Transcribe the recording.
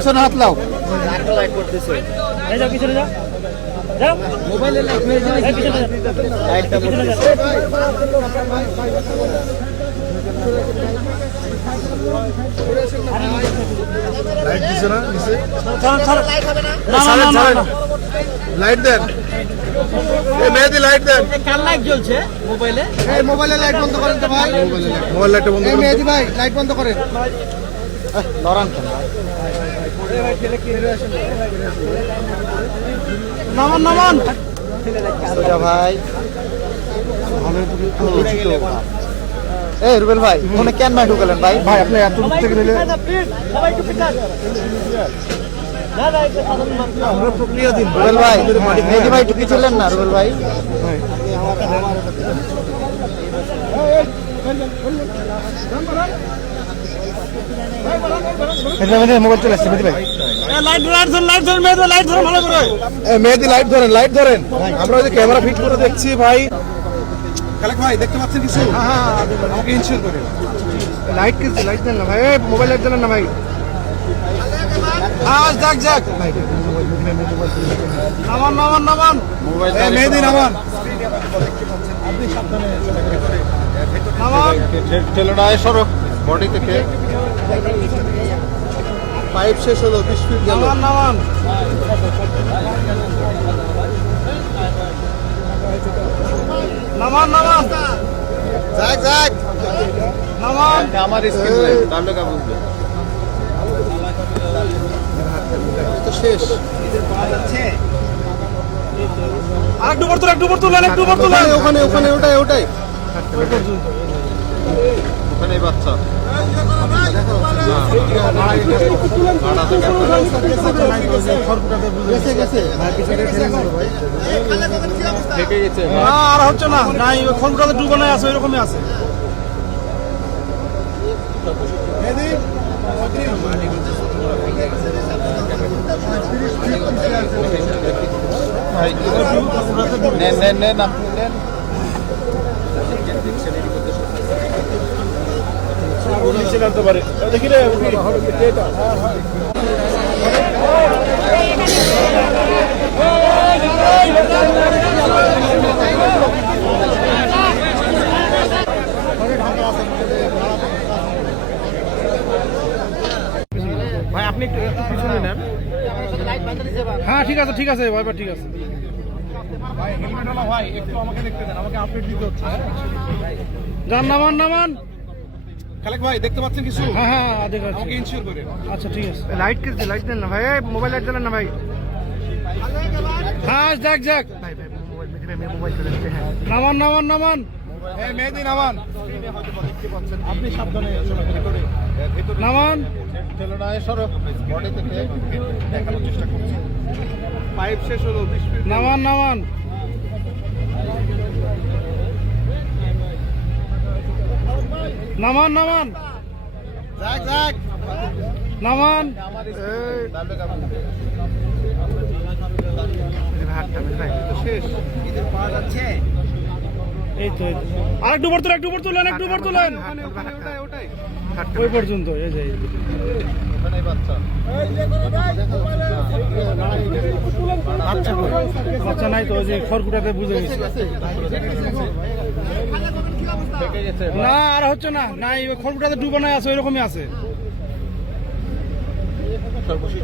পিছনে হাত লাও। লাইট করতেছে এই যাও পিছনে যাও যাও মোবাইলে লাইট মেরে দিলে লাইটটা করতেছে লাইট দিছে না নিচে লাইট হবে না না লাইট দেন এই মেহেদি লাইট দেন কার লাইট জ্বলছে মোবাইলে এই মোবাইলে লাইট বন্ধ করেন তো ভাই মোবাইল লাইট বন্ধ করেন এই মেহেদি ভাই লাইট বন্ধ করেন লড়ান নামান নামান সোজা ভাই এই রুবেল ভাই ফোনে কেন মাই ঢুকালেন ভাই ভাই আপনি এত দূর থেকে নিলে সবাই একটু পিছান না না এটা সাধারণ মানুষ আমরা প্রক্রিয়া দিন রুবেল ভাই মেহেদি ভাই ঢুকেছিলেন না রুবেল ভাই মোবাইল চলে আসছে মেহেদি ভাই লাইট ধরেন মেয়েদের লাইট ধরেন ভালো করে মেহেদি লাইট ধরেন আমরা ওই যে ক্যামেরা ফিট করে দেখছি ভাই খালেক ভাই দেখতে পাচ্ছেন কিছু আমাকে ইনশিওর করেন লাইট কিনছে লাইট দেন না ভাই মোবাইল লাইট দেন না ভাই যাক ভাই নামান মোবাইল মেহেদি নামান আপনি সাবধানে নামান ঠেলোটা সরো বডি থেকে পাইপ শেষ হলো 20 ফিট গেল নামান যাক নামান আমার স্কিন নাই তাহলে কা বুঝবে তো শেষ আরেকটু বর্তমান ওখানে ওটাই ওখানে বাচ্চা আর হচ্ছে না নাই খনটাতে ডুবানো আছে ওই রকমই আছে নেন আপনি নেন দেখি রে ভাই আপনি একটু পিছনে নেন হ্যাঁ ঠিক আছে ভাই ঠিক আছে ভাই হেলমেট হলো ভাই একটু আমাকে দেখতে দেন আমাকে আপডেট দিতে হচ্ছে যান নামান খালেক ভাই দেখতে পাচ্ছেন কিছু হ্যাঁ দেখাচ্ছি আমাকে ইনশিওর করেন আচ্ছা ঠিক আছে লাইট কিনছে লাইট দেন না ভাই মোবাইল লাইট দেন না ভাই হ্যাঁ যাক ভাই মোবাইল চলে আসছে হ্যাঁ নামান এই মেহেদি নামান আপনি সাবধানে নামান ঠেলোনায় সরো বডি থেকে দেখানোর চেষ্টা করছি পাইপ শেষ হলো 20 ফিট নামান যাক নামান শেষ ঈদের পাওয়া যাচ্ছে এই তো আরেকটু বর্তমান ওটাই ওই পর্যন্ত এই যে ওখানে বাচ্চা বাচ্চা নাই তো ওই যে খড়কুটাতে বুঝে গেছে না আর হচ্ছে না নাই ওই খড়কুটাতে ডুবানো আছে ওই রকমই আছে সর্বশেষ